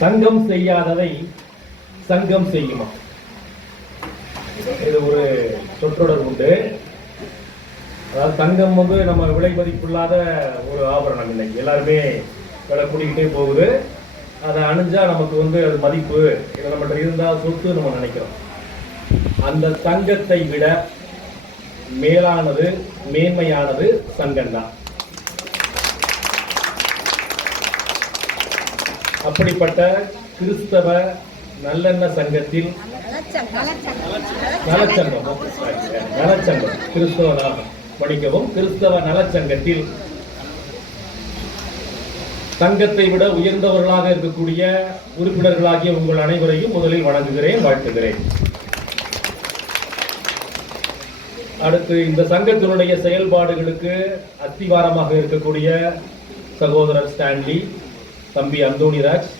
சங்கம் செய்யாததை சங்கம் செய்யுமா? இது ஒரு சொற்றொடர் உண்டு. அதாவது தங்கம் வந்து நம்ம விலை மதிப்பில்லாத ஒரு ஆபரணம். இன்னைக்கு எல்லாருமே விலை கூட்டிக்கிட்டே போகுது. அதை அணிஞ்சா நமக்கு வந்து அது மதிப்பு, இதை நம்மகிட்ட இருந்தால் சொத்து நம்ம நினைக்கிறோம். அந்த தங்கத்தை விட மேலானது, மேன்மையானது சங்கம்தான். கிறிஸ்தவ நல்லெண்ண சங்கத்தில் நலச்சங்கம் கிறிஸ்தவ நலச்சங்கத்தில் சங்கத்தை விட உயர்ந்தவர்களாக இருக்கக்கூடிய உறுப்பினர்களாகிய உங்கள் அனைவரையும் முதலில் வணங்குகிறேன், வாழ்த்துகிறேன். அடுத்து, இந்த சங்கத்தினுடைய செயல்பாடுகளுக்கு அஸ்திவாரமாக இருக்கக்கூடிய சகோதரர் ஸ்டான்லி, தம்பி அந்தோணிராஜ்,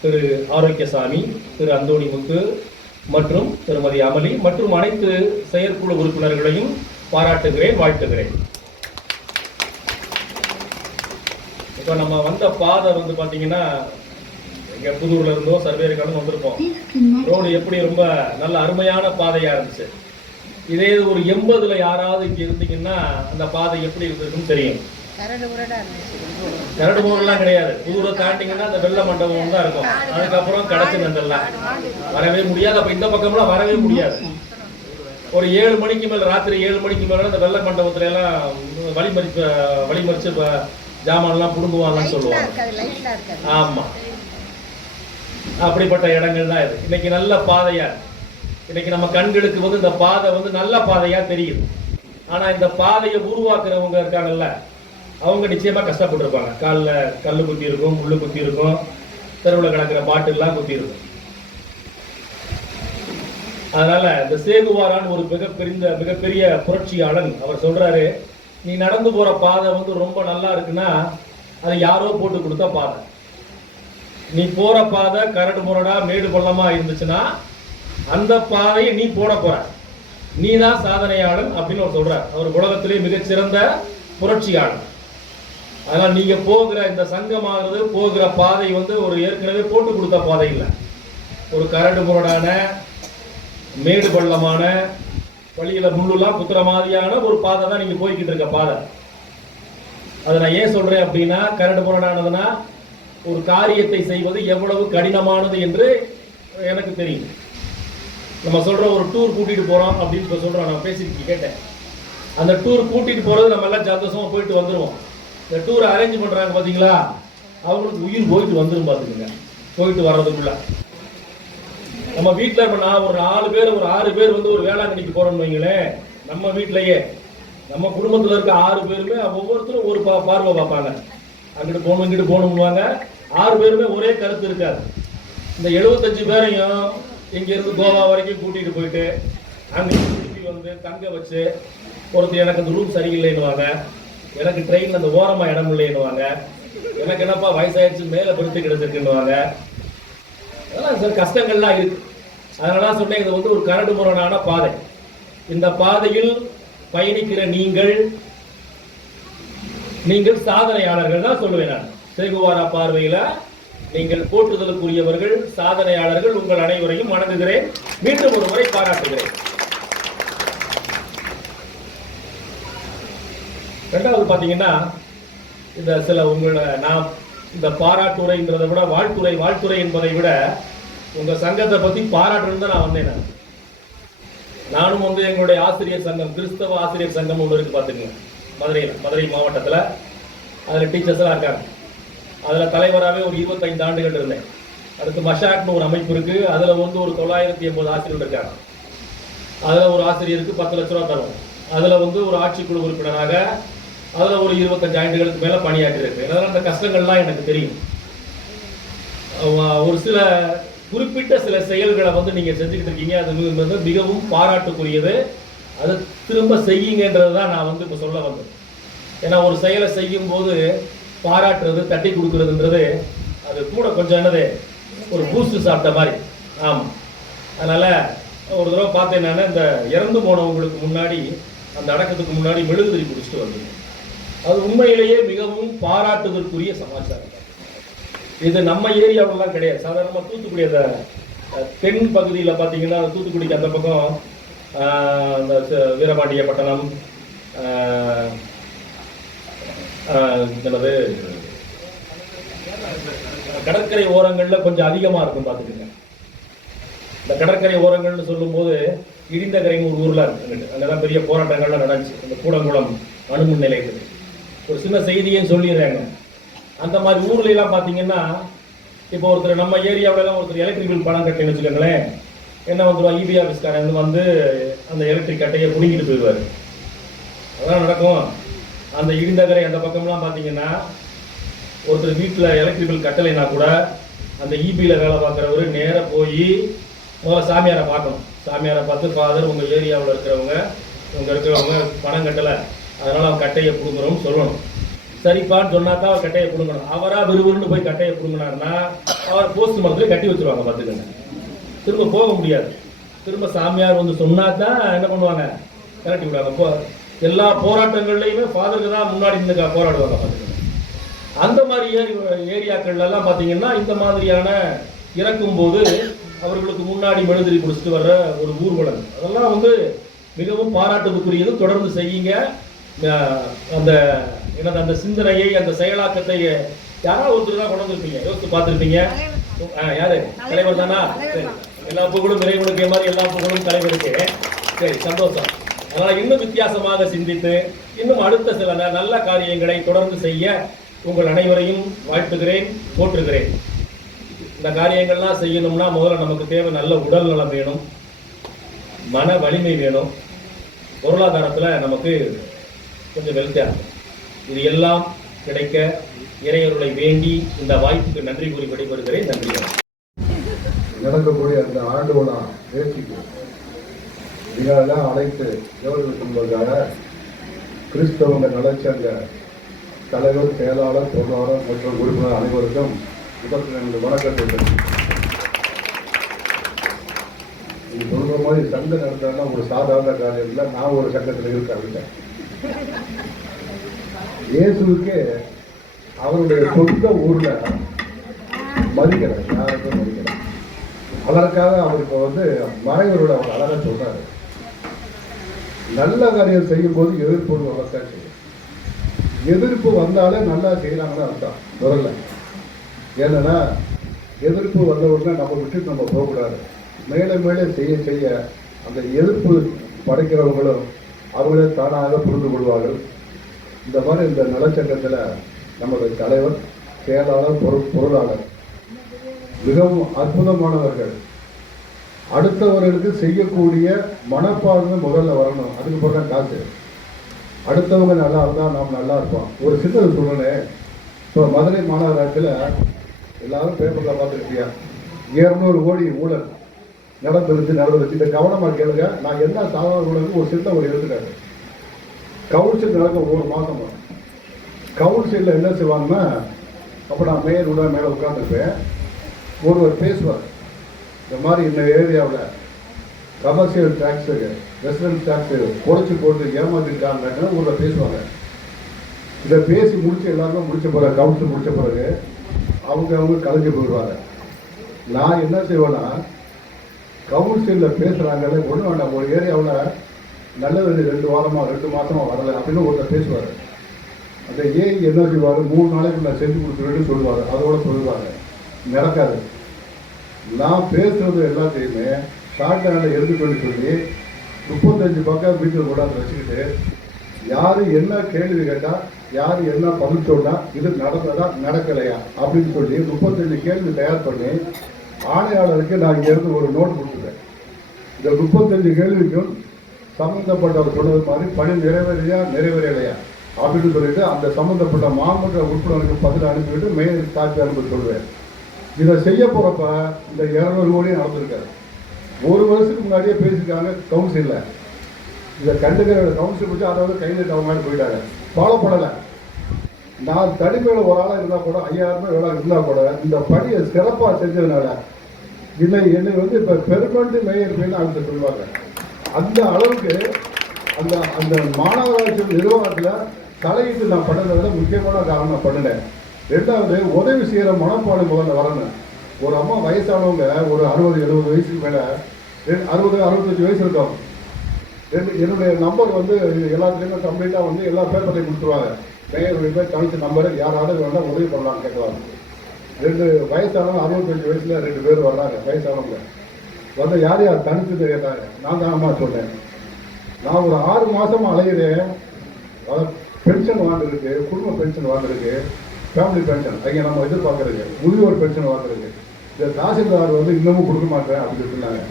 திரு ஆரோக்கியசாமி, திரு அந்தோணிமுத்து மற்றும் திருமதி அமளி மற்றும் அனைத்து செயற்குழு உறுப்பினர்களையும் பாராட்டுகிறேன், வாழ்த்துகிறேன். இப்போ நம்ம வந்த பாதை வந்து பார்த்தீங்கன்னா, இங்கே புதூர்ல இருந்தோ சர்வேரிக்காலும் வந்திருப்போம். ரோடு எப்படி ரொம்ப நல்ல அருமையான பாதையா இருந்துச்சு. இதே ஒரு 80ல யாராவது இங்கே இருந்தீங்கன்னா அந்த பாதை எப்படி இருந்திருக்குன்னு தெரியும். கரடு முரடெல்லாம் கிடையாது. புதூரை தாண்டிங்கன்னா அந்த வெள்ள மண்டபம் தான் இருக்கும். அதுக்கப்புறம் கடச்சு நந்தெல்லாம் வரவே முடியாது. அப்ப இந்த பக்கம்லாம் வரவே முடியாது. ஒரு 7 மணிக்கு மேல, ராத்திரி 7 மணிக்கு மேல அந்த வெள்ள மண்டபத்துல எல்லாம் வழிமறிச்சு ஜாமான்லாம் புடுங்குவாங்கன்னு சொல்லுவாங்க. ஆமா, அப்படிப்பட்ட இடங்கள் தான் இது. இன்னைக்கு நல்ல பாதையா, இன்னைக்கு நம்ம கண்களுக்கு வந்து இந்த பாதை வந்து நல்ல பாதையா தெரியுது. ஆனா இந்த பாதையை உருவாக்குறவங்க இருக்காங்கல்ல, அவங்க நிச்சயமா கஷ்டப்பட்டிருப்பாங்க. காலில் கல் குத்தி இருக்கும், முள்ளு குத்தி இருக்கும், தெருவில் கிடக்கிற பாட்டுலாம் குத்தி இருக்கும். அதனால இந்த சேகுவாரான் ஒரு மிகப்பெரிய புரட்சியாளன். அவர் சொல்றாரு, நீ நடந்து போற பாதை வந்து ரொம்ப நல்லா இருக்குன்னா அதை யாரோ போட்டு கொடுத்த பாதை. நீ போற பாதை கரடு முரடா மேடு பள்ளமா இருந்துச்சுன்னா அந்த பாதையை நீ போட போற, நீ தான் சாதனையாளன் அப்படின்னு அவர் சொல்றார். அவர் உலகத்திலே மிகச்சிறந்த புரட்சியாளன். அதனால நீங்க போகிற இந்த சங்கமாகிறது, போகிற பாதை வந்து ஒரு ஏற்கனவே போட்டு கொடுத்த பாதை இல்லை. ஒரு கரடு முரடான மேடு பள்ளமான வழியில முள்ளுலாம் குத்துற மாதிரியான ஒரு பாதை தான் நீங்க போய்கிட்டு இருக்க பாதை. அதை நான் ஏன் சொல்றேன் அப்படின்னா, கரடு முரடானதுன்னா ஒரு காரியத்தை செய்வது எவ்வளவு கடினமானது என்று எனக்கு தெரியும். நம்ம சொல்ற ஒரு டூர் கூட்டிட்டு போறோம் அப்படின்னு சொல்றோம். நான் பேசிட்டு கேட்டேன். அந்த டூர் கூட்டிட்டு போறது நம்ம எல்லாம் சந்தோஷமா போயிட்டு வந்துருவோம். இந்த டூரை அரேஞ்ச் பண்றாங்க பாத்தீங்களா, அவங்களுக்கு உயிர் போயிட்டு வந்துடும். பாத்துக்கோங்க, போயிட்டு வர்றதுக்குள்ள நம்ம வீட்டுல இப்ப நான் ஒரு 4 பேர் ஒரு 6 பேர் வந்து ஒரு வேளாங்கண்ணிக்கு போறோம்னு வைங்களேன். நம்ம வீட்டிலேயே நம்ம குடும்பத்துல இருக்க 6 பேருமே ஒவ்வொருத்தரும் ஒரு பார்வை பார்ப்பாங்க. அங்கிட்டு போகணும் இங்கிட்டு போகணும்வாங்க. 6 பேருமே ஒரே கருத்து இருக்காது. இந்த 75 பேரையும் இங்க இருந்து கோவா வரைக்கும் கூட்டிட்டு போயிட்டு அங்க திருப்பி வந்து தங்க வச்சு, ஒருத்தர் எனக்கு அந்த ரூம் சரியில்லைன்னுவாங்க, எனக்கு ட்ரெயின்ல அந்த ஓரமா இடம் இல்லைன்னுவாங்க, எனக்கு என்னப்பா வயசாயிடுச்சு மேல படுத்து கிடச்சிருக்குன்னுவாங்க. அதெல்லாம் சில கஷ்டங்கள்லாம் இருக்கு. அதனால சொன்னேன், இது வந்து ஒரு கரடு முரடான பாதை. இந்த பாதையில் பயணிக்கிற நீங்கள் சாதனையாளர்கள் தான் சொல்லுவேன் நான். சேகுவாரா பார்வையில நீங்கள் போற்றுதலுக்குரியவர்கள், சாதனையாளர்கள். உங்கள் அனைவரையும் வணங்குகிறேன், மீண்டும் ஒரு முறை பாராட்டுகிறேன். ரெண்டாவது பாத்தீங்கன்னா, இந்த சில நான் இந்த பாராட்டுரைன்றதை விட வாழ்த்துறை என்பதை விட உங்க சங்கத்தை பத்தி பாராட்டுன்னு தான் நான் வந்தேன். நானும் வந்து எங்களுடைய ஆசிரியர் சங்கம், கிறிஸ்தவ ஆசிரியர் சங்கம் ஒன்று இருக்கு பாத்துக்கங்க, மதுரை மாவட்டத்தில். அதில் டீச்சர்ஸ் எல்லாம் இருக்காங்க. அதில் தலைவராகவே ஒரு 25 ஆண்டுகள் இருந்தேன். அடுத்து மஷாக்னு ஒரு அமைப்பு இருக்கு. அதில் வந்து ஒரு 980 ஆசிரியர்கள் இருக்காங்க. அதில் ஒரு ஆசிரியருக்கு 10 லட்ச ரூபா தரும். அதில் வந்து ஒரு ஆட்சிக்குழு உறுப்பினராக அதில் ஒரு 25 ஆண்டுகளுக்கு மேலே பணியாற்றிருக்கு. அதனால் அந்த கஷ்டங்கள்லாம் எனக்கு தெரியும். ஒரு சில குறிப்பிட்ட சில செயல்களை வந்து நீங்கள் செஞ்சுக்கிட்டு இருக்கீங்க. அது மிகவும் பாராட்டுக்குரியது. அதை திரும்ப செய்யுங்கன்றது தான் நான் வந்து இப்போ சொல்ல வந்தேன். ஏன்னா ஒரு செயலை செய்யும் போது பாராட்டுறது, தட்டி கொடுக்குறதுன்றது அது கூட கொஞ்சம் என்னது ஒரு பூஸ்ட் சாப்பிட்ட மாதிரி. ஆமாம், அதனால் ஒரு தடவை பார்த்தேன் நான், இந்த இறந்து போனவங்களுக்கு முன்னாடி, அந்த அடக்கத்துக்கு முன்னாடி மெழுகுதிரி குடிச்சிட்டு வந்தேன். அது உண்மையிலேயே மிகவும் பாராட்டுதற்குரிய சமாச்சாரம். இது நம்ம ஏரியாவிலாம் கிடையாது. சாதாரணமாக தூத்துக்குடி அந்த தென் பகுதியில் பார்த்தீங்கன்னா தூத்துக்குடிக்கு அந்த பக்கம் அந்த வீரபாண்டிய பட்டணம், என்னது கடற்கரை ஓரங்களில் கொஞ்சம் அதிகமாக இருக்கும் பார்த்துக்குங்க. இந்த கடற்கரை ஓரங்கள்னு சொல்லும்போது இடிந்தகரைன்னு ஒரு ஊரில் இருக்கு, அங்கே தான் பெரிய போராட்டங்கள்லாம் நடந்துச்சு. இந்த கூடங்குளம் அணுமின் நிலையத்துக்கு ஒரு சின்ன செய்தியும் சொல்லிடுறாங்க. அந்த மாதிரி ஊர்லாம் பார்த்தீங்கன்னா இப்போ ஒருத்தர் நம்ம ஏரியாவிலலாம் ஒருத்தர் எலக்ட்ரிக் பில் பணம் கட்டின்னு வச்சுக்கோங்களேன், என்ன வந்துடுவா இபி ஆஃபீஸ்காரன் வந்து அந்த எலக்ட்ரிக் கட்டையை பிடிங்கிட்டு போயிடுவார். அதெல்லாம் நடக்கும். அந்த இடிந்தகரை அந்த பக்கம்லாம் பார்த்தீங்கன்னா ஒருத்தர் வீட்டில் எலக்ட்ரிக் பில் கட்டலைன்னா கூட அந்த இபியில் வேலை பார்க்குறவர் நேராக போய் முதல்ல சாமியாரை பார்க்கணும். சாமியாரை பார்த்து, ஃபாதர் உங்கள் ஏரியாவில் இருக்கிறவங்க பணம் கட்டலை, அதனால் அவன் கட்டையை கொடுக்குறோம்னு சொல்லணும். சரிப்பான்னு சொன்னா தான் அவர் கட்டையை கொடுக்கணும். அவராக விறுவிறுன்னு போய் கட்டையை கொடுங்கினாருன்னா அவர் போஸ்ட் மரத்தில் கட்டி வச்சுருவாங்க பார்த்துக்கங்க. திரும்ப போக முடியாது. திரும்ப சாமியார் வந்து சொன்னா தான் என்ன பண்ணுவாங்க, கலட்டி விடுவாங்க. எல்லா போராட்டங்கள்லையுமே ஃபாதருக்கு தான் முன்னாடி இருந்து போராடுவாங்க பார்த்துக்கங்க. அந்த மாதிரி ஏரியாக்கள்லாம் பார்த்தீங்கன்னா இந்த மாதிரியான இறக்கும் போது அவர்களுக்கு முன்னாடி மெழுதிரி குடிச்சிட்டு வர்ற ஒரு ஊர்வலம், அதெல்லாம் வந்து மிகவும் பாராட்டுக்குரியது. தொடர்ந்து செய்யுங்க. அந்த எனது அந்த சிந்தனையை, அந்த செயலாக்கத்தை யாராவது ஒருத்தர் தான் கொண்டு வந்திருப்பீங்க, யோசித்து பார்த்துருப்பீங்க. யாரு தலைவர் தானா? சரி, எல்லா புகழும் இறைவனுக்கு மாதிரி எல்லா புகழும் தலைவருக்கு. சரி, சந்தோஷம். அதனால் இன்னும் வித்தியாசமாக சிந்தித்து இன்னும் அடுத்த சில நல்ல காரியங்களை தொடர்ந்து செய்ய உங்கள் அனைவரையும் வாழ்த்துகிறேன், போற்றுகிறேன். இந்த காரியங்கள்லாம் செய்யணும்னா முதல்ல நமக்கு தேவை நல்ல உடல் நலம் வேணும், மன வலிமை வேணும், பொருளாதாரத்தில் நமக்கு கொஞ்சம் வெல்த்தியாக இருக்கும். இது எல்லாம் கிடைக்க இறையருளை வேண்டி இந்த வாய்ப்புக்கு நன்றி கூறி விடைபெறுகிறேன். நன்றி. நடக்கக்கூடிய அந்த ஆண்டு விழா நிகழ்ச்சிக்கு இதெல்லாம் அழைத்து கௌரவிக்கும்போதாக கிறிஸ்தவங்க நலச்சங்க தலைவர், செயலாளர், பொருளாளர் மற்றும் உறுப்பினர் அனைவருக்கும் முதல் வணக்கத்தை. நீ சொல்ற மாதிரி சங்கம் நடந்தா ஒரு சாதாரண காரியம் இல்லை. நான் ஒரு சங்கத்தில் இருக்கேன். இயேசுக்கே அவருடைய சொந்த ஊர்ல மதிக்கிறேன், யாருக்கும் மதிக்கிறேன். அதற்காக அவருக்கு வந்து மறைவரோட அவர் அழகா சொல்றாரு, நல்ல காரியம் செய்யும் போது எதிர்ப்பு வரத்தான் செய்யும். எதிர்ப்பு வந்தாலே நல்லா செய்யறாங்கன்னு அர்த்தம் முதல்ல. ஏன்னா எதிர்ப்பு வந்த உடனே நம்ம விட்டு நம்ம போகக்கூடாது. மேலே மேலே செய்ய செய்ய அந்த எதிர்ப்பு படைக்கிறவங்களும் அவங்களே தானாக புரிந்து கொள்வார்கள். இந்த மாதிரி இந்த நலச்சங்கத்தில் நமது தலைவர், செயலாளர், பொருளாளர் மிகவும் அற்புதமானவர்கள். அடுத்தவர்களுக்கு செய்யக்கூடிய மனப்பான்மை முதல்ல வரணும். அதுக்கு பிறகு தான் காசு. அடுத்தவங்க நல்லா இருந்தால் நாம் நல்லா இருப்போம். ஒரு சின்னது சொல்றேன். இப்போ மதுரை மாநகராட்சியில் எல்லாரும் பேப்பரில் பார்த்துருக்கியா, 200 கோடி ஊழல் நடந்துருச்சு. இதை கவனமாக கேளுங்க. நான் எல்லா சாதாரண ஊழலுக்கும் ஒரு சின்ன ஒரு எடுத்துக்காரு. கவுன்சில் நடக்க 1 மாதம். கவுன்சிலில் என்ன செய்வாங்கன்னா, அப்போ நான் மேயர் உள்ள மேலே உட்காந்துருப்பேன். ஒருவர் பேசுவார், இந்த மாதிரி இந்த ஏரியாவில் கமர்ஷியல் டேக்ஸு, ரெசிடென்ட் டேக்ஸு குறைச்சி போட்டு ஏமாத்திருக்காங்கன்னு ஒருவர் பேசுவாங்க. இதை பேசி முடிச்சு எல்லாருமே முடிச்ச பிறகு, கவுன்சில் முடிச்ச பிறகு அவங்க கலைஞ்சு போயிடுவாங்க. நான் என்ன செய்வேன்னா, கவுன்சிலில் பேசுகிறாங்கல்ல, ஒன்றும் வேண்டாம், ஒரு ஏரியாவில் நல்லது 2 வாரமாக 2 மாதமாக வரலை அப்படின்னு ஒருத்தர் பேசுவார். அந்த என்ன செய்வார், 3 நாளைக்கு நான் செஞ்சு கொடுத்துருவேன்னு சொல்லுவார். அதோட சொல்லுவாங்க, நடக்காது. நான் பேசுறது எல்லாத்தையுமே ஷார்ட் ஹேண்டில் எடுத்துக்கொண்டு சொல்லி 35 பக்கம் வீட்டில் கொண்டாந்து வச்சுக்கிட்டு, யார் என்ன கேள்வி கேட்டால், யார் என்ன பதில் சொன்னால், இது நடந்ததா நடக்கலையா அப்படின்னு சொல்லி 35 கேள்வி தயார் பண்ணி ஆணையாளருக்கு நான் இங்கேருந்து ஒரு நோட் கொடுத்துட்டேன். இந்த 35 கேள்விக்கும் சம்மந்தப்பட்டவர் சொன்னது மாதிரி பணி நிறைவேறலையா அப்படின்னு சொல்லிட்டு அந்த சம்மந்தப்பட்ட மாவட்ட உறுப்பினருக்கு பதில் அனுப்பிவிட்டு மேயர் சாட்சி அனுப்ப சொல்லுவேன். இதை செய்ய போகிறப்ப இந்த 200 கோடியும் நடந்திருக்காரு. 1 வருஷத்துக்கு முன்னாடியே பேசியிருக்காங்க கவுன்சிலில். இதை கண்டுக்கிற கவுன்சில் பிடிச்சி அதை வந்து கைது அவங்க போயிட்டாங்க, ஃபாலோ பண்ணலை. நான் தனிமையில் ஒரு ஆளாக இருந்தால் கூட 5000 வேலை இருந்தால் கூட இந்த பணியை சிறப்பாக செஞ்சதுனால என்னை வந்து இப்போ பெர்மனண்ட் மேயர் பேன்னு அவங்க சொல்லுவாங்க. அந்த அளவுக்கு அந்த மாநகராட்சி நிர்வாகத்தில் தலையிட்டு நான் பண்ணதை முக்கியமான காரணம் நான் பண்ணினேன். ரெண்டாவது உதவி செய்கிற மனப்பாடு முதல்ல வரணும். ஒரு அம்மா வயசானவங்க ஒரு 60-70 வயசுக்கு மேலே 60-65 வயசு இருக்கும். என்னுடைய நம்பர் வந்து எல்லாத்துலேயுமே கம்ப்ளீட்டாக வந்து எல்லா பேப்பர்லையும் கொடுத்துருவாங்க. மேயருடைய பேர் கமிஷன் நம்பர், யாராவது வேணால் உதவி பண்ணலாம்னு கேட்கலாம். 2 வயசானவங்க 65 வயசில் 2 பேர் வர்றாங்க வயசானவங்க வந்து யார் யார் தனித்து கேட்டாங்க. நான் தான் அம்மா சொன்னேன். நான் ஒரு 6 மாதமாக அலையிறேன். அதாவது பென்ஷன் வாங்குறதுக்கு, குடும்ப பென்ஷன் வாங்குறதுக்கு, ஃபேமிலி பென்ஷன் அங்கே நம்ம எதிர்பார்க்குறது, முதியோர் பென்ஷன் வாங்குறதுக்கு இந்த தாசில்தார் வந்து இன்னமும் கொடுக்க மாட்டேன் அப்படின்னு சொன்னாங்க.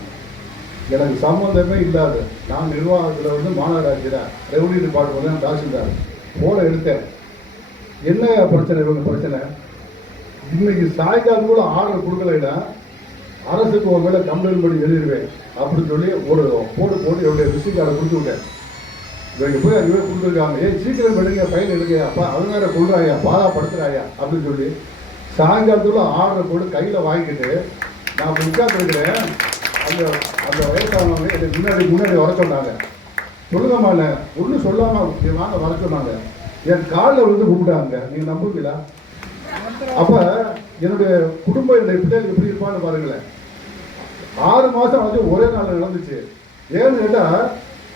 எனக்கு சம்மந்தமே இல்லாது. நான் நிர்வாகத்தில் வந்து மாநகராட்சியில் ரெவன்யூ டிபார்ட்மெண்ட் தான் தாசில்தார். போன எடுத்தேன். என்ன பிரச்சனை இவங்க பிரச்சனை, இன்னைக்கு சாயங்காலம் கூட ஆர்டர் கொடுக்கலைன்னா அரசுக்கு ஒரு மேலே கம்ப்ளைண்ட் பண்ணி எழுதிடுவேன் அப்படின்னு சொல்லி ஒரு போட்டு என்னுடைய விசிட் கார்டை கொடுத்து விட்டேன். இவங்க போய் அங்கே போய் கொடுத்துருக்காங்க. ஏன் சீக்கிரம் எடுங்க, ஃபைல் எடுங்க, அப்பா அது வேற கொள்றாயா, பாதாப்படுத்துறாயா அப்படின்னு சொல்லி சாயங்காலத்துல ஆர்டர் போட்டு கையில் வாங்கிக்கிட்டு நான் உட்காந்துருக்கிறேன். அந்த அந்த வயசானவங்க எனக்கு முன்னாடி வர சொன்னாங்க. சொல்லுங்கம்மா, ஒன்றும் சொல்லாமல் வாங்க வர சொன்னாங்க. என் காலில் வந்து கூப்பிட்டாங்க. நீங்கள் நம்புவீங்களா? அப்போ என்னுடைய குடும்பம், என்னுடைய பிள்ளைகள் எப்படி இருப்பான்னு பாருங்களேன். 6 மாதம் வந்து ஒரே நாள் நடந்துச்சு. ஏன்னு கேட்டால்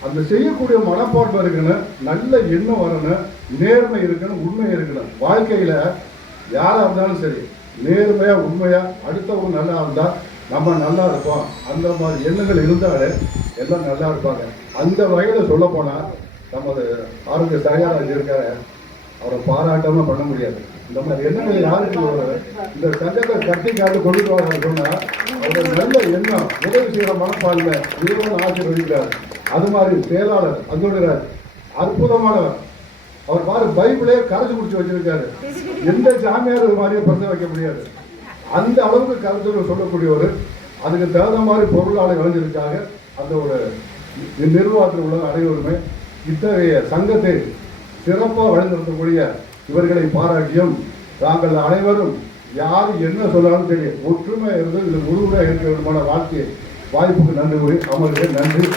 அந்த செய்யக்கூடிய மனப்பான்மை இருக்கணும், நல்ல எண்ணம் வரணும், நேர்மை இருக்கணும், உண்மை இருக்கணும். வாழ்க்கையில் யாராக இருந்தாலும் சரி நேர்மையாக உண்மையாக அடுத்தவங்க நல்லா இருந்தால் நம்ம நல்லா இருப்போம். அந்த மாதிரி எண்ணங்கள் இருந்தாலே எல்லாம் நல்லா இருப்பாங்க. அந்த வகையில் சொல்ல போனால் நமது ஆரோக்கிய சகாராஜ் இருக்காரு, அவரை பாராட்டாமல் பண்ண முடியாது. இந்த மாதிரி எண்ணங்கள் யாருக்கு இந்த சங்கத்தை கட்டி காட்டு கொண்டுட்டு வரான்னு சொன்னால் அவர் நல்ல எண்ணம், உதவி செய்கிற மனப்பான்மை இவரும் ஆசீர்வதிக்கிறார். அது மாதிரி செயலாளர் அந்தோணிராஜ் அற்புதமானவர். அவர் பாரு பைபிளே கரைச்சி குடிச்சு வச்சிருக்காரு. எந்த சாமியார் இது மாதிரியே பிரச்சனை வைக்க முடியாது. அந்த அளவுக்கு கருத்து சொல்லக்கூடியவர். அதுக்கு தகுந்த மாதிரி பொருளாளர் விளைஞ்சிருக்காங்க. அந்த ஒரு நிர்வாகத்தில் உள்ள அனைவருமே இத்தகைய சங்கத்தை சிறப்பாக வழிநடத்தக்கூடிய இவர்களை பாராட்டியும் நாங்கள் அனைவரும் யார் என்ன சொன்னாலும் சரி ஒற்றுமை இருந்து இதில் முழுமையாக இருக்க வேண்டுமான வாழ்க்கை வாய்ப்புக்கு நன்றி கூறி அமர்கிறேன். நன்றி.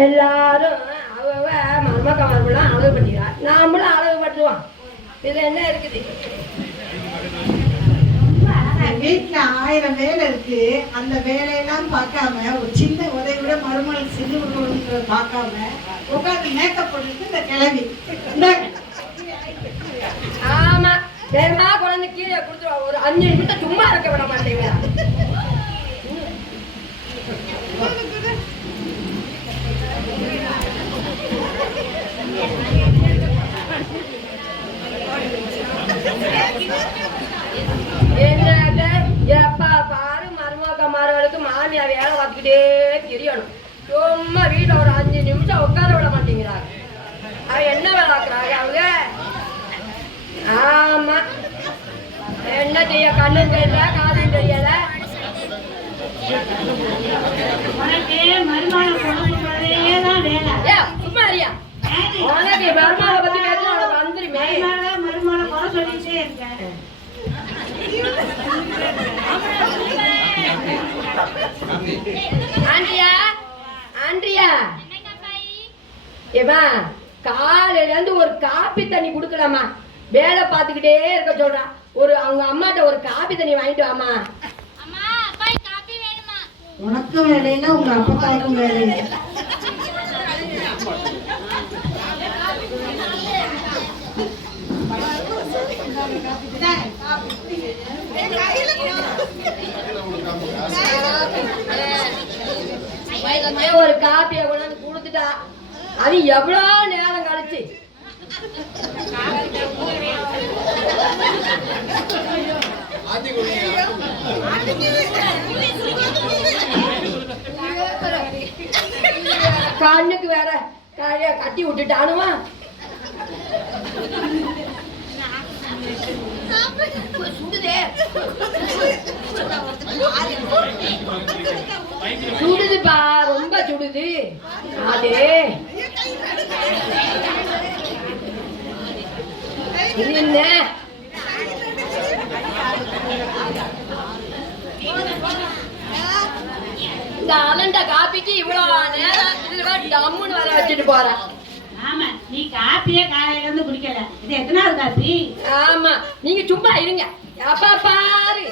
எல்லாரும் மருமக்க மருமெல்லாம் அளவு பண்ணிக்கிறா, நாமளும் அளவு பட்டுருவோம். இதுல என்ன இருக்குது? வீட்டுல 1000 வேலை இருக்கு. அந்த வேலையெல்லாம் பார்க்காம ஒரு சின்ன உதவி விட மருமகள் செஞ்சு கொடுக்கணுன்றத பார்க்காம உட்காந்து மேக்கப் போட்டுட்டு இந்த கிளவி ஆமா, வேகமா குழந்தை கீழே கொடுத்துருவா. ஒரு 5 நிமிஷம் சும்மா இருக்க விட மாட்டேங்கிறா. என்னங்க எப்ப பாரு மருமக மாறுவளுக்கு மாமியா வேலை பார்த்துக்கிட்டே தெரியணும். சும்மா வீட்டுல ஒரு 5 நிமிஷம் உட்கார விட மாட்டேங்கிறாங்க. அவ என்ன வேலை பார்க்கறாங்க அவங்க? ஆமா, என்ன செய்ய? கண்ணும் தெரியல, காதும் தெரியல. சும்மா அறியா உனக்கு மருமகளை பத்தி பேசணும், உனக்கு வந்துருமே. மருமகளை குறை சொல்லிட்டே இருக்கேன். ஆண்ட்ரியா, ஆண்ட்ரியா, ஏமா காலையில இருந்து ஒரு காப்பி தண்ணி குடுக்கலாமா? வேலை பார்த்துக்கிட்டே இருக்க சொல்றா. அவங்க அம்மாட்ட ஒரு காப்பி தண்ணி வாங்கிட்டு வாமா. உனக்கும் வேலைன்னா உங்க அப்பத்தாவுக்கும் வேலை. ஒரு காப்பியை கொண்டாந்து கொடுத்துட்டா. அது எவ்வளவு நேரம் கழிச்சு கண்ணுக்கு வேற கட்டி விட்டுட்டானுமா. சுடுதுப்பா, ரொம்ப சுடுது. அதே இது என்ன? இந்த அலண்ட காப்பிக்கு இவ்வளவு நேரம் டம்முன்னு வர வச்சுட்டு போறேன். ஆமா, நீ காப்பியே காலையில இருந்து குடிக்கல. இது எத்தனாவது காப்பி? ஆமா, நீங்க சும்மா இருங்க. அப்பா பாரு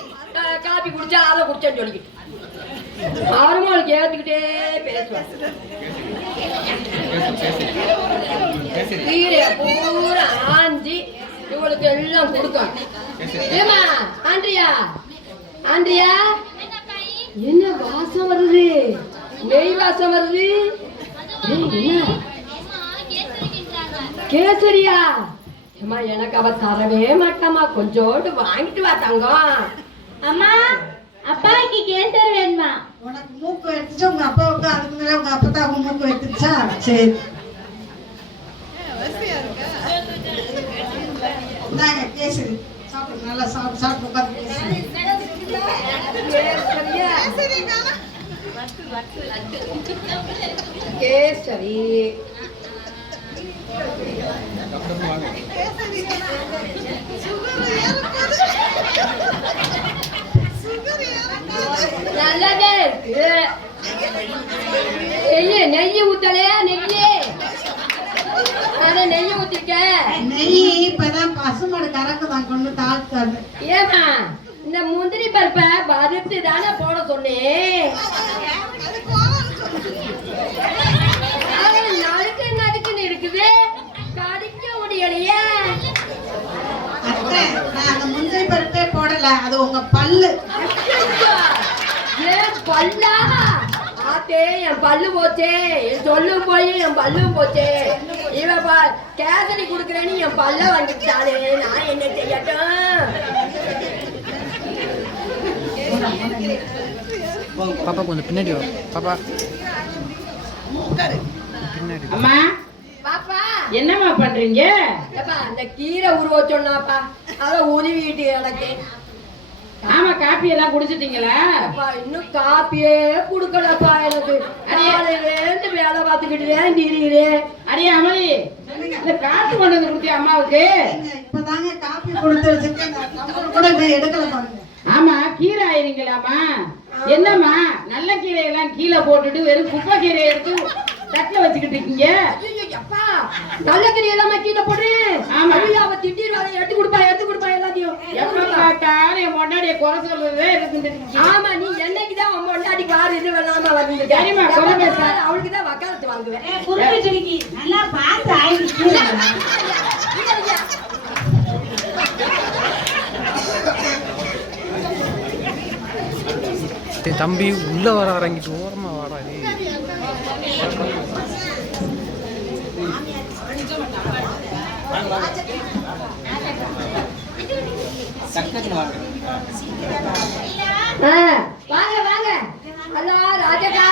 காப்பி குடிச்சா அதை குடிச்சேன்னு சொல்லிக்கிட்டு மருமகளுக்கு ஏத்துக்கிட்டே பேசுவேன். கீரை பூரா ஆஞ்சி இவளுக்கு எல்லாம் கொடுக்கும். ஏமா ஆண்ட்ரியா, ஆண்ட்ரியா, என்ன வாசம் வருது? நெய் வாசம் வருது. என்ன கேசரியா? அம்மா எனக்கு அவ தரவே மாட்டாமா, கொஞ்சோண்டு வாங்கிட்டு வா தங்கம். அம்மா, அப்பாவுக்கு கேசரி வேணுமா? உனக்கு மூக்கு எடுத்துச்சு, உங்க அப்பாவுக்கு அதுக்கு மேல உங்க அப்பத்தாவுக்கு மூக்கு எடுத்துச்சா? சரி, இந்தாங்க கேசரி சாப்பிடுங்க. நல்லா சாப்பிட்டு சாப்பிட்டு உட்காந்து கேசரி நல்லதே இருக்கு. நெய் ஊத்தலையா? நெய் ஊத்திருக்க. நெய் இப்பதான் பசுமாடு கறக்குதான் கொண்டு தாழ்த்தாது. ஏமா இந்த முந்திரி பருப்பை வறுத்து தானே போட சொன்னேன். நறுக்கு நறுக்குன்னு இருக்குது, கடிக்க முடியலையே. நான் அந்த முந்திரி பருப்பே போடல, அது உங்க பல்லு. ஏன் பல்லா? ஆத்தே, என் பல்லு போச்சே. என் சொல்லும் போய் என் பல்லும் போச்சே. இவ கேசரி குடுக்கறேன்னு என் பல்ல வந்துட்டாளே, நான் என்ன செய்யட்டும்? பாப்பா கொஞ்சம் பின்னாடி வா பாப்பா. பின்னாடி. அம்மா, பாப்பா என்னம்மா பண்றீங்க? அந்த கீரை உருவ சொன்னாப்பா. அதான் உருவிட்டு எனக்கு ஆமா காப்பி எல்லாம் குடிச்சிட்டீங்களா? அப்பா இன்னும் காப்பியே குடுக்கலப்பா எனக்கு. காலையிலேருந்து வேலை பார்த்துக்கிட்டு திரிகிறேன். அடியே அமளி, இந்த காப்பி கொண்டு வந்து கொடுத்தியா அம்மாவுக்கு? இப்பதாங்க காப்பி கொடுத்து வச்சிருக்கேன். டம்ளர் கூட இன்னும் எடுக்கல பாருங்க. ஆமா, கீரை ஆயிருங்களாமா? என்னம்மா நல்ல கீரையெல்லாம் கீழே போட்டுட்டு வெறும் குப்பை கீரையை எடுத்து தட்டுல வச்சுக்கிட்டு இருக்கீங்க? அப்பா நல்ல கறி எல்லாம் கீழே போடு. ஆமா, அவ திட்டிடுவாங்க. எடுத்து கொடுப்பா எல்லாத்தையும். எப்ப பார்த்தாலும் என் முன்னாடியே குறை சொல்றதே இருக்குது. ஆமா, நீ என்னைக்குதான் உன் முன்னாடி கார் இது வேணாம வந்து சரிம்மா, குறை பேச. அவளுக்கு தான் வக்காலத்து வாங்குவேன். நல்லா பார்த்து ஆயிடுச்சு. தம்பி உள்ள வர இறங்கிட்டு ஓரமா வாடா நீ. வாங்க வாங்க. ஹலோ ராஜகா,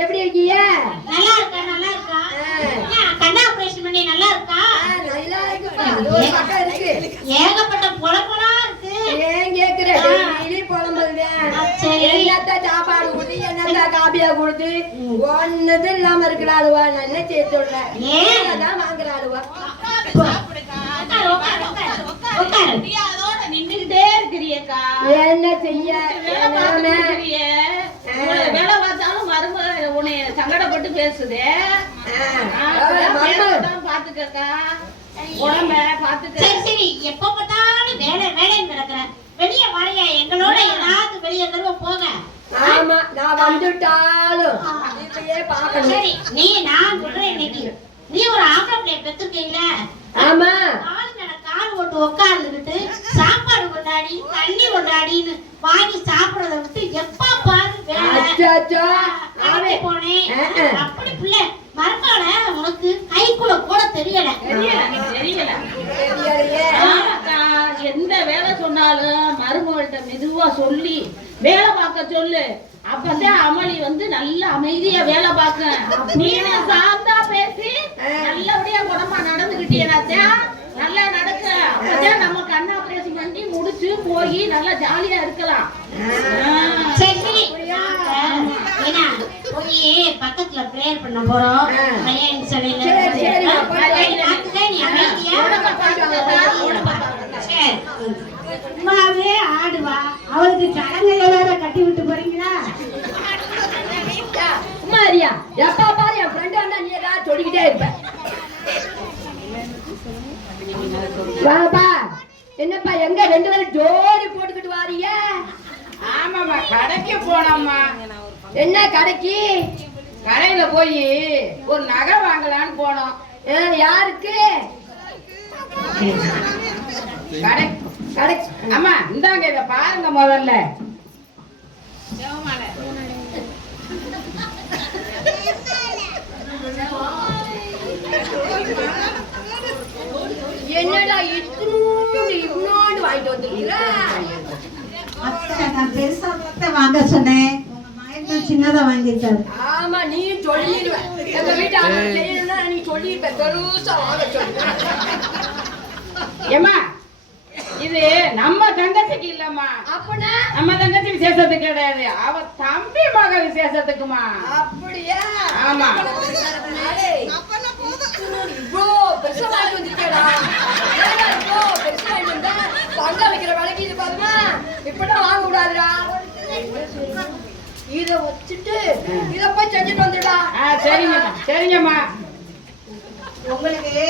எப்படி இருக்கீங்க? நல்லா இருக்கா நல்லா இருக்கா கண்ணா ஆபரேஷன் பண்ணி நல்லா இருக்கா நல்லா இருக்குப்பா. ஒரு பக்கம் இருக்கு. ஏகப்பட்ட பொழப்பெல்லாம் இருக்கு ஏன் கேக்குற? டெய்லி புலம்புறேன். என்னத்த சாப்பாடு கொடுத்து என்னத்த காபியா கொடுத்து ஒன்னது இல்லாம இருக்கிறாளுவா. நான் என்ன செய்ய சொல்றேன்? ஏதான் வாங்குறாளுவா. நின்றுகிட்டே இருக்கிறியக்கா. என்ன செய்ய? வேலை பார்த்தாலும் மருமக உன்னை சங்கடப்பட்டு பேசுதே. பாத்துக்கக்கா, உடம்ப பாத்துக்க. சரி சரி எப்ப பார்த்தாலும் வேலை வேலைன்னு கிடக்குறேன். வெளிய வரையா எங்களோட ஏதாவது வெளிய தருவ போங்க. ஆமா, நான் வந்துட்டாலும் இப்பயே பாக்கணும். சரி நீ நான் சொல்றேன் இன்னைக்கு நீ ஒரு ஆம்பளை பிள்ளை பெற்றிருக்கீங்கள? ஆமா, கால் போட்டு உட்கார்ந்துகிட்டு சாப்பாடு கொண்டாடி தண்ணி கொண்டாடின்னு வாங்கி சாப்பிடறத விட்டு எப்ப பாரு போனேன். அப்படி பிள்ளை மரக்கால உனக்கு கைக்குள்ள போட தெரியல. எந்த வேலை சொன்னாலும் மருமகள்கிட்ட மெதுவா சொல்லி வேலை பார்க்க சொல்லு. அப்பதான் அமளி வந்து நல்ல அமைதியா வேலை பார்க்க. நீங்க சாந்தா பேசி நல்லபடியா உடம்பா நடந்துகிட்டீங்கன்னாச்சா நல்லா நடக்க. அப்பதான் நம்ம கண் ஆபரேஷன் பண்ணி முடிச்சு போய் நல்லா ஜாலியா இருக்கலாம். சரி சரி ஏன்னா போய் பக்கத்துல பிரேயர் பண்ண போறோம். கல்யாண சபையில சும்மாவே ஆடுவா. அவளுக்கு சடங்குல வேற கட்டி விட்டு போறீங்களா? மாரியா எப்பா பாரு என் ஃப்ரெண்ட் வந்தா நீ ஏதாவது சொல்லிக்கிட்டே இருப்ப. வாப்பா, என்னப்பா எங்க ரெண்டு பேரும் ஜோடி போட்டுக்கிட்டு வாரீங்க? ஆமாம்மா, கடைக்கு போனோம்மா. என்ன கடைக்கு? கடையில போய் ஒரு நகை வாங்கலான்னு போனோம். யாருக்கு? கடை கடை. அம்மா இந்தாங்க, இத பாருங்க முதல்ல. என்னடா இவ்வளோண்டு வாங்கிட்டு வந்துருக்கீங்க? நான் பெருசா வாங்க சொன்னேன். சின்னதா வாங்கிட்டாரு. ஆமா, நீ சொல்லிடுவேன். எங்க வீட்டு ஆளுங்க செய்யணும்னா நீ சொல்லிருப்ப. பெருசா வாங்க சொல்லுவேன். ஏமா, இது நம்ம தங்கச்சிக்கு இல்லம்மா. அப்பனா நம்ம தங்கச்சி விசேஷத்துக்கு கிடையாது, அவ தம்பி மக விசேஷத்துக்குமா. அப்படியா? ஆமா. இவ்வளோ பெருசா வாங்கி வந்துருக்கேடா. இவ்வளோ பெருசா வாங்கி வந்தா பங்க வைக்கிற விலைக்கு இது பாருமா. இப்பதான் வாங்க கூடாதுடா. இத வச்சுட்டு இத போய் செஞ்சுட்டு வந்துடா. சரிங்கம்மா சரிங்கம்மா. உங்களுக்கு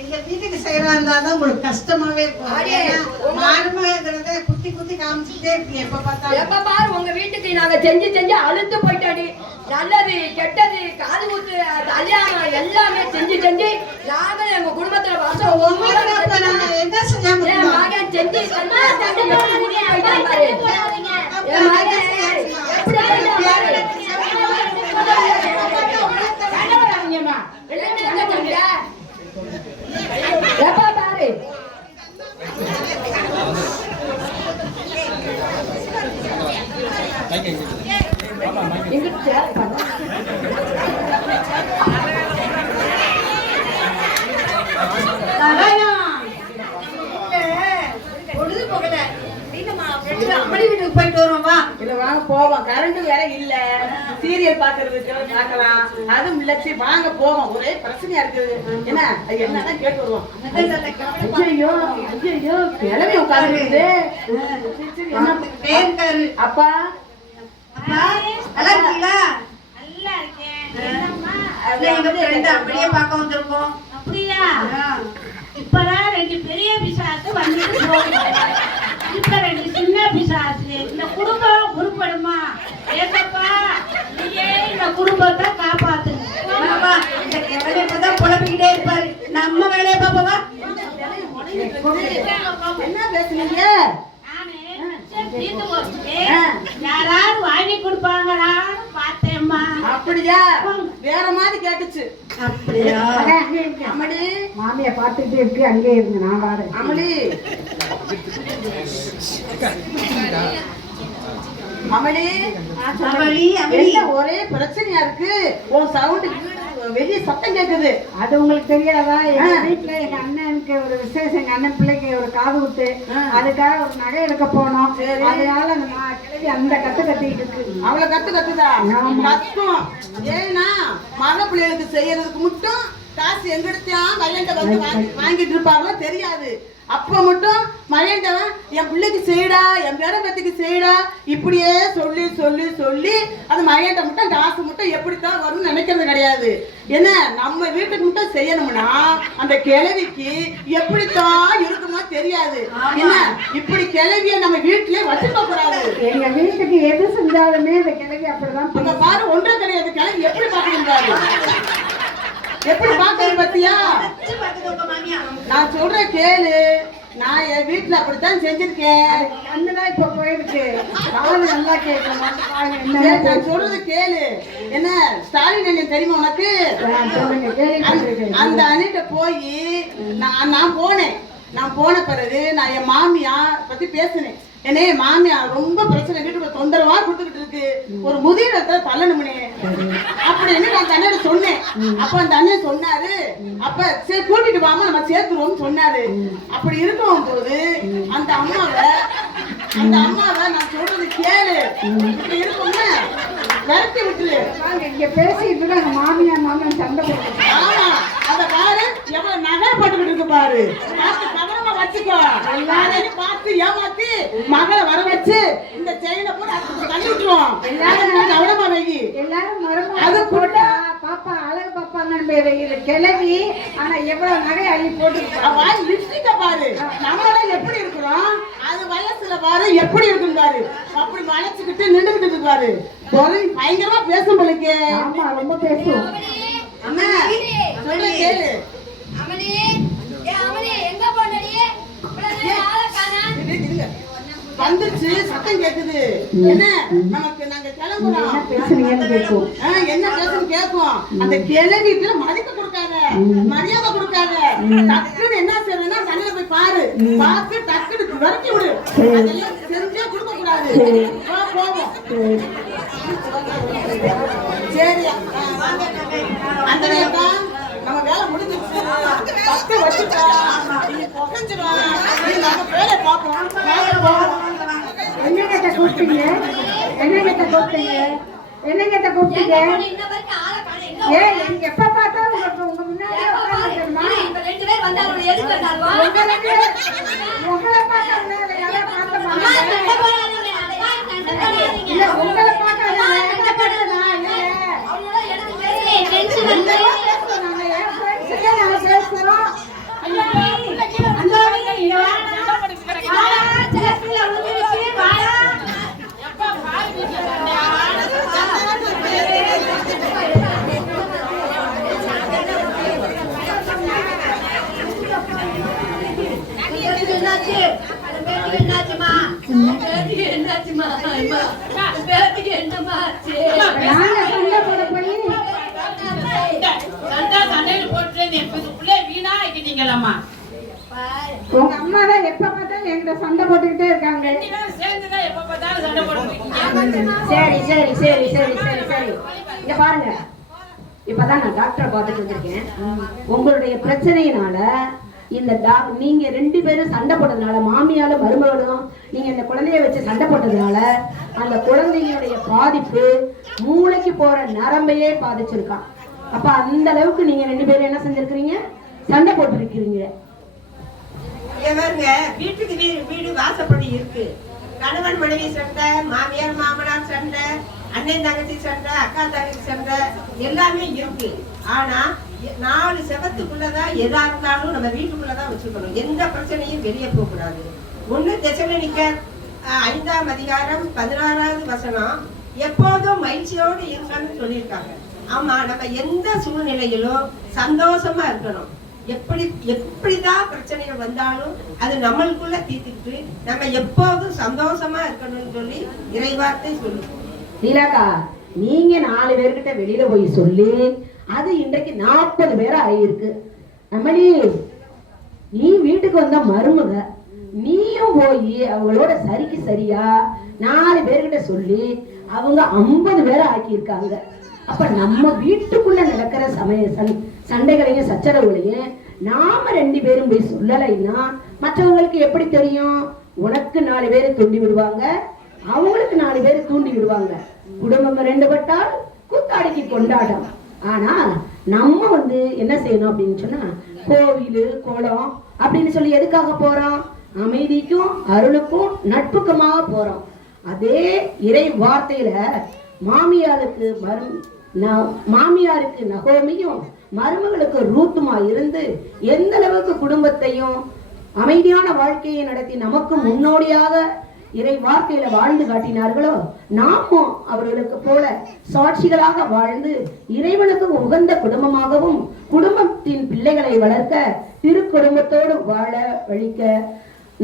எங்க வீட்டுக்கு செய்யறா இருந்தாதான் உங்களுக்கு கஷ்டமாவே இருக்கும். மாறுமங்கிறத குத்தி குத்தி காமிச்சுட்டே இருக்கு எப்ப பார்த்தாலும். எப்ப பாரு உங்க வீட்டுக்கு நாங்க செஞ்சு செஞ்சு அழுத்து போயிட்டாடி. நல்லது கெட்டது காது குத்து கல்யாணம் எல்லாமே செஞ்சு செஞ்சு நாங்க எங்க குடும்பத்துல வருஷம் என்ன செஞ்சாங்க மகன் செஞ்சு போயிட்டாங்க. என் மகன் எப்படி எப்ப பாரு இங்க சேர் பண்ண நல்லா போயிட்டு வருவோம் வா. இல்ல வாங்க போவோம். கரண்ட் வேற இல்ல. சீரியல் பாக்குறதுக்கு பார்க்கலாம். அதுவும் இல்ல. சரி வாங்க போவோம். ஒரே பிரச்சனையா இருக்குது. என்ன என்னன்னா கேட்டு வருவோம். ஐயோ ஐயோ கிளம்பி உட்காந்துருக்குது. அப்பா அப்பா, நல்லா இருக்கீங்களா? நல்லா இருக்கேன். அப்படியே பார்க்க வந்திருக்கோம். அப்படியா? இப்பதான் 2 பெரிய பிசாசு வந்துட்டு போகுது. இப்ப 2 சின்ன பிசாசு. இந்த குடும்பம் உருப்படுமா? ஏசப்பா நீயே இந்த குடும்பத்தை காப்பாத்துங்க. வாப்பா, இந்த கிழமை இப்பதான் புலம்பிக்கிட்டே இருப்பாரு. நம்ம வேலையை பாப்பா. என்ன பேசுனீங்க? யாராவது வாங்கி கொடுப்பாங்களான்னு பார்த்தேம்மா. அப்படியா? வேற மாதிரி கேட்டுச்சு. அப்படியா? அமளி மாமியை பார்த்துட்டு இருக்கு, அங்கே இருந்து நான் வாரேன். அமளி அமளி அவளி, அவளி. என்ன ஒரே பிரச்சனையா இருக்கு? உன் சவுண்ட் வெளிய சத்தம் கேக்குது. அது உங்களுக்கு தெரியாதா? எங்க வீட்டுல எங்க அண்ணனுக்கு ஒரு விசேஷம், எங்க அண்ணன் பிள்ளைக்கு ஒரு காது குத்து, அதுக்காக ஒரு நகை எடுக்க போனோம். அதனால அந்த கிழவி அந்த கத்து கத்திட்டு இருக்கு. அவளை கத்துதா? கத்தும். ஏன்னா மக பிள்ளைகளுக்கு செய்யறதுக்கு மட்டும் காசு எங்கிட்ட மகன்கிட்ட வந்து வாங்கிட்டு இருப்பாங்களோ தெரியாது. அப்ப மட்டும் மகன்கிட்ட என் பிள்ளைக்கு செய்யடா, என் பேர பத்திக்கு செய்யடா, இப்படியே சொல்லி சொல்லி சொல்லி அது மகன்கிட்ட மட்டும் காசு மட்டும் எப்படித்தான் வரும்னு நினைக்கிறது கிடையாது. என்ன நம்ம வீட்டுக்கு மட்டும் செய்யணும்னா அந்த கிழவிக்கு எப்படித்தான் இருக்குமோ தெரியாது. என்ன இப்படி கிழவிய நம்ம வீட்டிலே வச்சுக்க கூடாது. எங்க வீட்டுக்கு எது செஞ்சாலுமே இந்த கிழவி அப்படிதான். நம்ம பாரு ஒன்றும் கிடையாது. கிழவி எப்படி பாக்குறாரு, எப்படி பாக்குறது பத்தியா? நான் சொல்றேன் கேளு. நான் என் வீட்டுல அப்படித்தான் செஞ்சிருக்கேன். அண்ணதான் இப்ப போயிருக்கு. காது நல்லா கேட்கணும். நான் சொல்றது கேளு. என்ன ஸ்டாலின் அண்ணன் தெரியுமா உனக்கு? அந்த அண்ணிட்ட போய் நான் போனேன். நான் போன பிறகு நான் என் மாமியா பத்தி பேசினேன். என்னே மாமியா ரொம்ப பிரச்சனை, வீட்டுக்குள்ள தொந்தரவா கொடுத்துக்கிட்டு இருக்கு, ஒரு முதியோரத்தை தள்ளணும்னே அப்படின்னு நான் அண்ணன் சொன்னேன். அப்ப அந்த அண்ணன் சொன்னாரு, அப்ப சரி கூட்டிட்டு வாமா நம்ம சேர்த்துருவோம்னு சொன்னாரு. அப்படி இருக்கும் போது அந்த அம்மாவை நான் சொல்றது கேளு. இப்படி இருக்கும்ல விரட்டி விட்டுரு. இங்க பேசிட்டு இருக்க மாமியா மாமன் சண்டை போட்டு. ஆமா அத பாரு, எவ்வளவு நகை போட்டுக்கிட்டு இருக்கு பாரு. கவனமா வச்சுக்கோ. எல்லாரையும் பார்த்து ஏமாத்தி மகளை வர வச்சு இந்த செயினை போட்டு தள்ளி விட்டுருவோம். எல்லாரும் கவனமா வை. எல்லாரும் மருமக அது போட்டா பாப்பா அழகு பாப்பாங்க கிளவி. ஆனா எவ்வளவு நகை அள்ளி போட்டு வாய் லிப்ஸ்டிக்க பாரு. நம்மள எப்படி இருக்கிறோம் அது வயசுல பாரு எப்படி இருக்கும் பாரு. அப்படி வளைச்சுக்கிட்டு நின்றுகிட்டு பாரு. பயங்கரமா பேசும் போலுக்கு. ஆமா ரொம்ப பேசும். அம்மா சொல்ல கேளு. அமளி அமளி எங்க போனடி? வந்துருச்சு, சத்தம் கேக்குது. என்ன நமக்கு நாங்க கிளம்புறோம். என்ன பேசுன்னு கேட்கும். அந்த கிளவிட்டு மதிக்க கொடுக்காத, மரியாதை கொடுக்காத. டக்குன்னு என்ன செய்யறதுன்னா தண்ணியில போய் பாரு. பார்த்து டக்குன்னு விரட்டி விடு. அதெல்லாம் செஞ்சே கொடுக்க கூடாது. போவோம். சரி அந்த நேரம் நம்ம வேலை முடிஞ்சிருச்சு. பத்து வச்சுட்டா நீ புகஞ்சிடும். நம்ம வேலை பார்ப்போம். என்ன கேட்ட கூப்பிட்டீங்க? என்ன கேட்ட கூப்பிட்டீங்க? எனக்கு எப்ப பார்த்தாலும் உங்க முன்னாடி உங்களை பார்க்க உங்களை உங்க அம்மா தான் எப்ப பார்த்தாலும் என்கிட்ட சண்டை போட்டுக்கிட்டே இருக்காங்க. சரி சரி சரி சரி சரி சரி இங்க பாருங்க. இப்பதான் நான் டாக்டரை பார்த்துட்டு வந்திருக்கேன். உங்களுடைய பிரச்சனையினால நீங்க 2 பேரும் சண்டை போட்டதுனால, மாமியாலும் மருமகளும் நீங்க இந்த குழந்தைய வச்சு சண்டை போட்டதுனால அந்த குழந்தைங்களுடைய பாதிப்பு மூளைக்கு போற நரம்பையே பாதிச்சிருக்கான். அப்ப அந்த அளவுக்கு நீங்க 2 பேரும் என்ன செஞ்சிருக்கிறீங்க? சண்டை போட்டிருக்கிறீங்க. வீட்டுக்கு வீடு வாசப்படி இருக்கு. கணவன் மனைவி சண்டை, மாமியார் மாமனார் சண்டை, அண்ணன் தங்கச்சி சண்டை, அக்கா தங்கச்சி சண்டை எல்லாமே இருக்கு. ஆனா 4 செவத்துக்குள்ளதான் எதா இருந்தாலும் நம்ம வீட்டுக்குள்ளதான் வச்சுக்கணும். எந்த பிரச்சனையும் வெளியே போக கூடாது. 1 தெசலோனிக்கர் 5ஆம் அதிகாரம் 16வது வசனம் எப்போதும் மகிழ்ச்சியோடு இருக்கணும்னு சொல்லியிருக்காங்க. ஆமா, நம்ம எந்த சூழ்நிலையிலும் சந்தோஷமா இருக்கணும். எப்படிதான் பிரச்சனைகள் வந்தாலும் அது நம்மளுக்குள்ள தீர்த்துக்கிட்டு நம்ம எப்போதும் சந்தோஷமா இருக்கணும்னு சொல்லி இறைவார்த்தை சொல்லுவோம். லீலாக்கா, நீங்க 4 பேர்கிட்ட வெளியில போய் சொல்லி அது இன்றைக்கு 40 பேரா ஆயிருக்கு. அம்மணி, நீ வீட்டுக்கு வந்த மருமக, நீயும் போய் அவங்களோட சரிக்கு சரியா 4 பேர்கிட்ட சொல்லி அவங்க 50 பேரை ஆக்கியிருக்காங்க. அப்ப நம்ம வீட்டுக்குள்ள நடக்கிற சண்டைகளையும் சச்சரவுகளையும் நாம 2 பேரும் போய் சொல்லலைன்னா மற்றவங்களுக்கு எப்படி தெரியும்? உனக்கு 4 பேரை தூண்டி விடுவாங்க, அவங்களுக்கு 4 பேரை தூண்டி விடுவாங்க. குடும்பம் 2 பட்டால் கூத்தாடிக்கு கொண்டாடும். ஆனா நம்ம என்ன செய்யணும் அப்படின்னு சொன்னா, கோவில் குளம் அப்படின்னு சொல்லி எதுக்காக போறோம்? அமைதிக்கும் அருளுக்கும் நட்புக்குமாக போறோம். அதே இறை வார்த்தையில மாமியாருக்கு நகோமியும் மருமகளுக்கு ரூத்துமா இருந்து எந்த அளவுக்கு குடும்பத்தையும் அமைதியான வாழ்க்கையை நடத்தி நமக்கு முன்னோடியாக இறை வார்த்தையில வாழ்ந்து காட்டினார்களோ, நாமும் அவர்களுக்கு போல சாட்சிகளாக வாழ்ந்து இறைவனுக்கு உகந்த குடும்பமாகவும் குடும்பத்தின் பிள்ளைகளை வளர்க்க திருக்குடும்பத்தோடு வாழ வழிக்க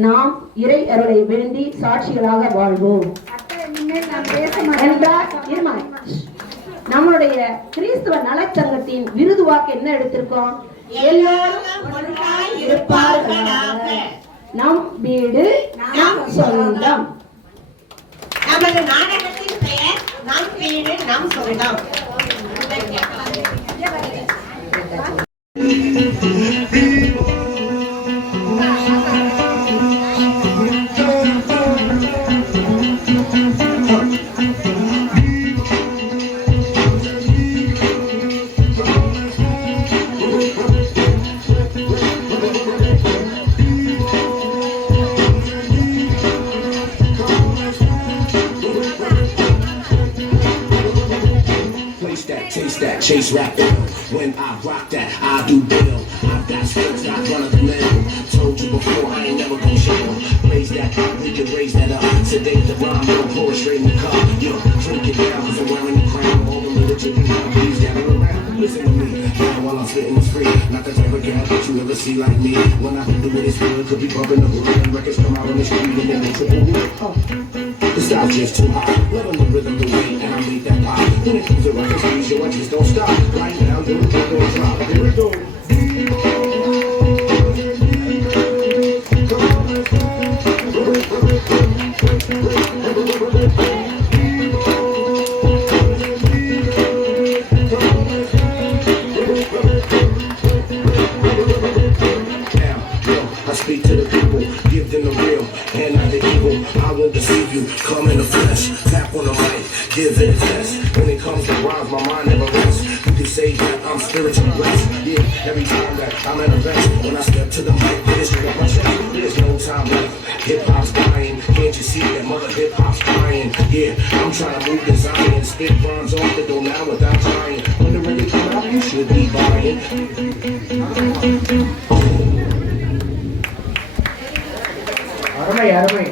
நாம் இறை அருளை வேண்டி சாட்சிகளாக வாழ்வோம். நம்மளுடைய கிறிஸ்துவ நலச்சங்கத்தின் விருது வாக்கு என்ன எடுத்திருக்கோம்? எல்லோரும் இருப்பார்களாக, நம் வீடு நம் சொந்தம். நமது நாடகத்தின் பெயர் நம் வீடு நம் சொந்தம். Chase rap when I rock that, I do bill. I've got skills, not run of the mill. Told you before, I ain't never gon' chill. Raise that up, we can raise that up. Sedate the rhyme, don't pour it straight in the cup. Yo, drink it down, cause I'm wearing the crown. All the little chicken now, please gather around. Listen to me, now while I'm spitting this free. Not the type of cat that you ever see like me. When I can do it, it's good, could be bumping the hood. And records come out on the street and then they triple whoop. The style's just too hot, loving the rhythm, the way, and I make that pop. When it comes to records, please, yo, I just don't stop. Right now, do it, don't drop. Here we go. Speak to the people, give them the real and not the evil. I won't deceive you, come in the flesh, tap on the mic, give it a test. When it comes to rhymes, my mind never rests. You can say that I'm spiritually blessed. Yeah, every time that I'm at a rest, when I step to the mic, it's straight up my chest. There's no time left, hip-hop's dying. Can't you see that mother hip-hop's crying? Yeah, I'm trying to move the Zion, spit rhymes off the door now without trying. When the really come out, you should be buying. அருமை அருமை.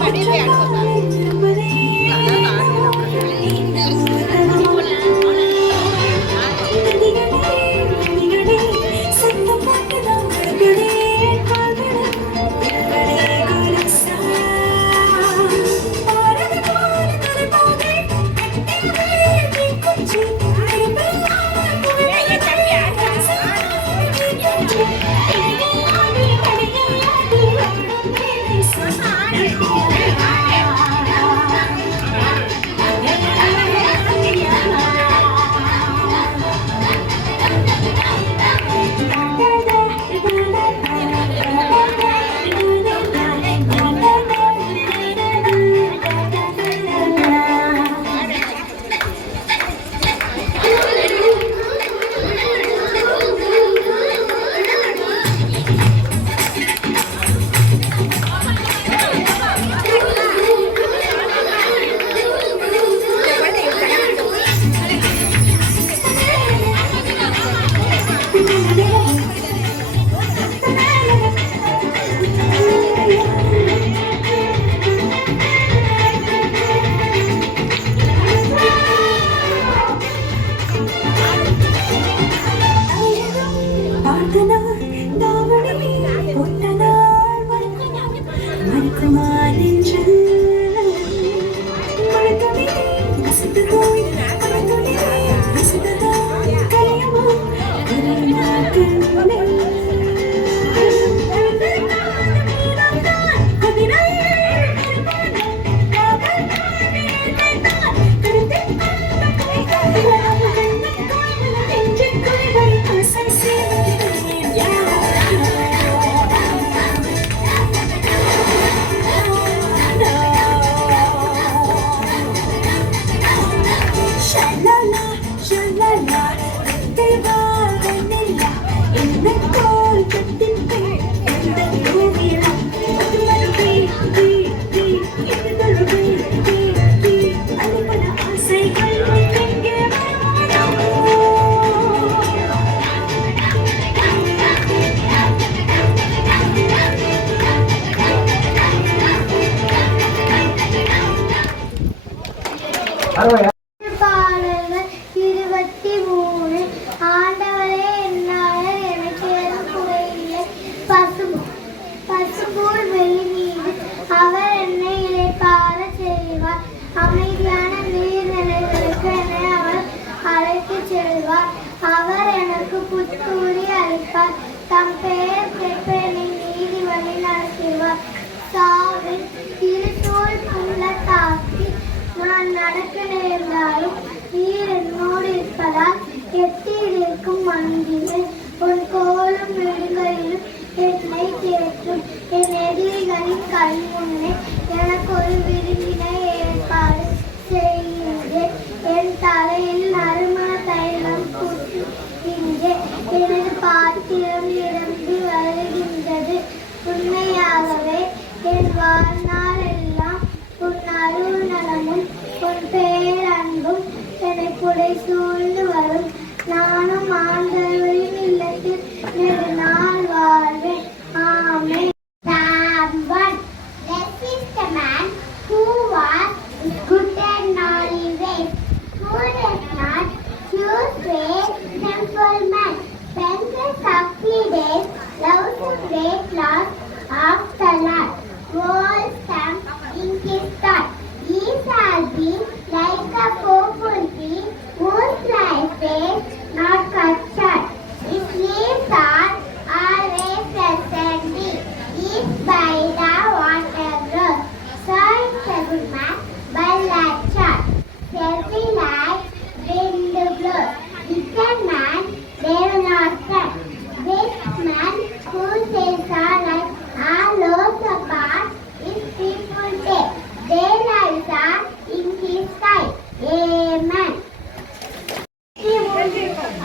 பாடல்கள் 23. ஆண்டவரே என்னால எனக்கு ஏதும் குறையில்லை. பசுபோல் வெளி மீது அவர் என்னை இளைப்பாற செய்வார். அமைதியான நீர்நிலைகளுக்கு என்னை அவர் அழைத்துச் செல்வார். அவர் எனக்கு புத்துணி அளிப்பார். தம் பெயர் கேட்ப என்னை நீதி வழி நடத்துவார். சாவின் திருத்தோல் பள்ளத்தாக்கி நான் நடக்க நேர்ந்தாலும் நீர் என்னோடு இருப்பதால் எட்டியில் இருக்கும் மந்தியில் உன் கோலும் நெடுங்கையிலும் என்னை தேற்றும். என் எதிரிகளின் கண் முன்னே எனக்கு ஒரு விருந்தினை ஏற்பாடு செய்கின்றேன். என் தலையில் நறுமண தைலம் பூசுகின்றேன். எனது பாத்திரம் நிரம்பி வருகின்றது. உண்மையாகவே என் வாழ்நாள் எல்லாம் உன் அருள் நலமும் உன் பேரன்பும் என்னை புடை சூழ்ந்து வரும். நானும் ஆண்டவரின் இல்லத்தில் நெடுநாள் வாழ்வேன். ஆமென். Psalm 1. Blessed is the man who was good and not evil, who does not choose ways sinful man, spends happy days, loves the great loss of the Lord, walls them in his thought. He shall be like a purple tree whose life is not cut short. His leaves are always pleasant. He is by the water grows. So is a good man by that short. Every light wind blows. Wicked man they will not stand. This man who says are like all loaves apart is people day. Their lives are in his sight. Amen.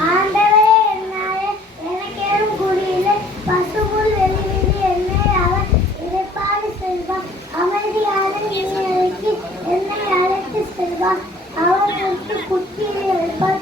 ஆண்டவரே என்னாலே எனக்கேதும் குறையில்லை. பசுபுல் வெளி மீது என்னை அவர் இளைப்பாற செய்வார். அமைதியான நீர்நிலைக்கு என்னை அழைத்து செல்வார். அவர் எனக்கு புத்தியை வைப்பார்.